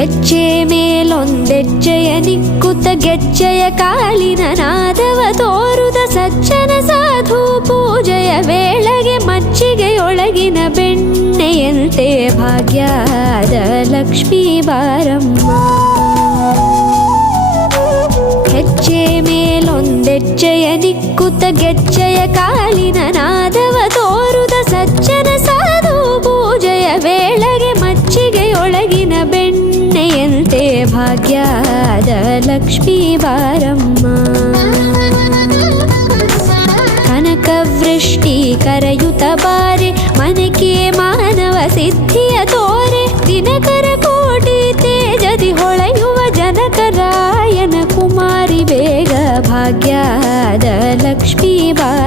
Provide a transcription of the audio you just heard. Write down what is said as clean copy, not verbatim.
ಹೆಜ್ಜೆ ಮೇಲೊಂದೆಜ್ಜೆಯ ನಿಕ್ಕುತ್ತ ಗೆಜ್ಜೆಯ ಕಾಲಿನ ನಾದವ ತೋರುದ ಸಜ್ಜನ ಸಾಧು ಪೂಜೆಯ ವೇಳೆಗೆ ಮಜ್ಜಿಗೆಯೊಳಗಿನ ಬೆಣ್ಣೆಯಂತೆ ಭಾಗ್ಯದ ಲಕ್ಷ್ಮೀ ಬಾರಮ್ಮ. ಹೆಜ್ಜೆ ಮೇಲೊಂದೆಜ್ಜೆಯ ನಿಕ್ಕುತ್ತ ಗೆಜ್ಜೆಯ ಕಾಲಿನ ನಾದವ ತೋರುದ ಸಜ್ಜನ ಸಾಧು ಪೂಜೆಯ ವೇಳೆಗೆ ಮಜ್ಜಿಗೆಯೊಳಗಿನ ಬೆಣ್ಣೆಯಂತೆ ಭಾಗ್ಯದ ಲಕ್ಷ್ಮೀ ಬಾರಮ್ಮ. ಕನಕವೃಷ್ಟಿ ಕರೆಯುತ್ತ ಬಾರೆ ಮನಕೆ ಮಾನವ ಸಿದ್ಧಿಯ ತೋರೆ ದಿನಕರ ಕೋಟಿ ತೇಜದಿ ಹೊಳೆಯುವ ಜನಕರಾಯನ ಕುಮಾರಿ ಬೇಗ ಭಾಗ್ಯದ ಲಕ್ಷ್ಮೀ ಬಾರಮ್ಮ.